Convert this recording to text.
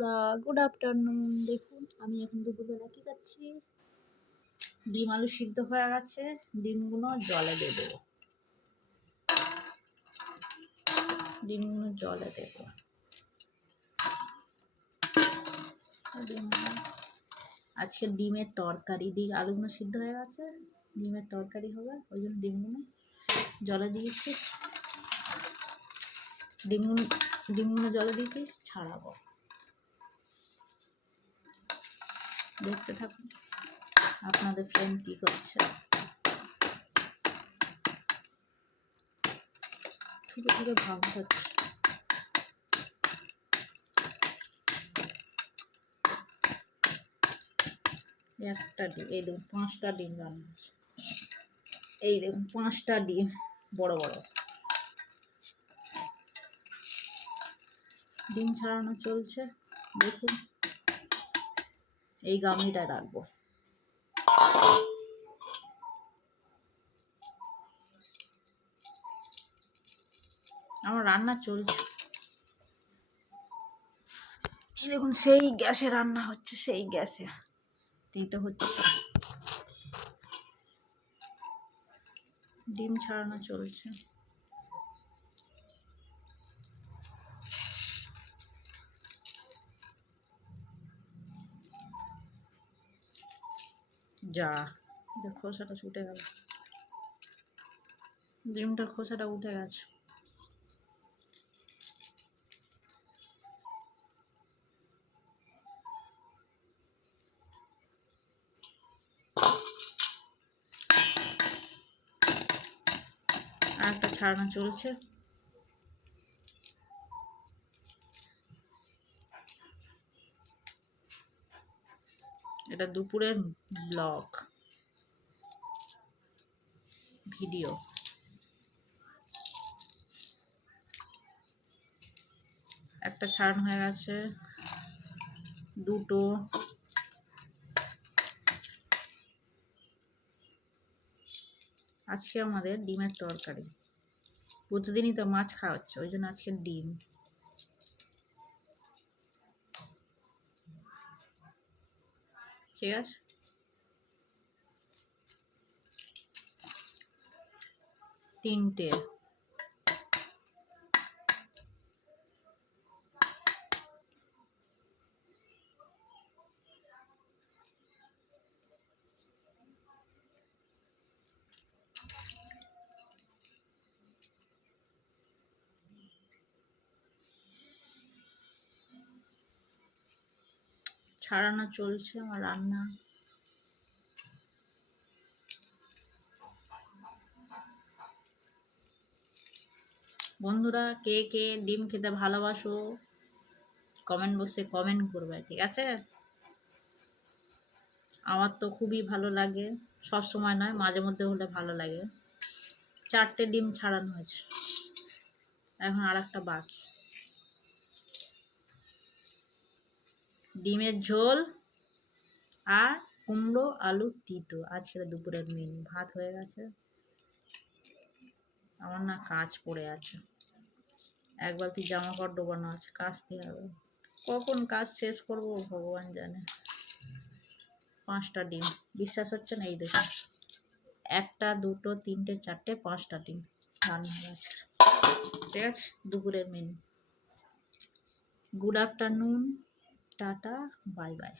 বন্ধুরা good afternoon দেখুন, আমি এখন দুপুরবেলা কী খাচ্ছি? ডিম আলু সিদ্ধ হয়ে গেছে, ডিমগুলো জলে দিয়ে দেবো। ডিমগুলো জলে দেবো। আজকে ডিমের তরকারি, ডিম, আলুগুলো সিদ্ধ হয়ে গেছে, ডিমের তরকারি হবে, ওই জন্য ডিমগুলো জলে দিয়েছি। ডিমগুলো ডিমগুলো জলে দিয়েছি, ছাড়াবো। দেখতে থাকুন। আপনাদের ফ্রেন্ড কি করছে ছোটো ছোটো ভাব হচ্ছে। একটা ডিম, এই দেখুন, পাঁচটা ডিম রান্না এই দেখুন, পাঁচটা ডিম, বড় বড়। ডিম ছাড়ানো চলছে, দেখুন। এই গামলিটা রাখব। আমার রান্না চলছে। দেখুন, সেই গ্যাসে রান্না হচ্ছে, সেই গ্যাসে। দিতে হচ্ছে। ডিম ছাড়ানো চলছে। যা খোসাটা ছুটে গেল। ডিমটার খোসাটা উঠে গেছে। একটা ছাড়ানো চলছে। এটা দুপুরের ব্লগ। ভিডিও। একটা ছাড়ানো হয়ে গেছে। দুটো। আজকে আমাদের ডিমের তরকারি। প্রতিদিনই তো মাছ খাওয়া হচ্ছে, ওই জন্য আজকে ডিম। ঠিক আছে? তিনটে। ছাড়ানো চলছে আমার রান্না। বন্ধুরা, কে কে ডিম খেতে ভালোবাসো কমেন্ট বক্সে কমেন্ট করবে, ঠিক আছে? আমার তো খুবই ভালো লাগে, সব সময় নয়, মাঝে মধ্যে হলে ভালো লাগে। চারটে ডিম ছাড়ানো হয়েছে, এখন আর একটা বাকি। ডিমের ঝোল আর কুমড়ো, আলু, তিতো। আজকে দুপুরের মেনু ভাত হয়ে গেছে। আমার না কাজ পড়ে আছে। এক বালতি জামা কাপড় ডোবানো আছে কাচতে হবে কখন কাজ শেষ করব ভগবান জানে। পাঁচটা ডিম। বিশ্বাস হচ্ছে না এই দেখুন একটা, দুটো, তিনটে, চারটে, পাঁচটা ডিম। রান্না হয়ে গেছে। ঠিক আছে? দুপুরের menu good afternoon tata bye bye.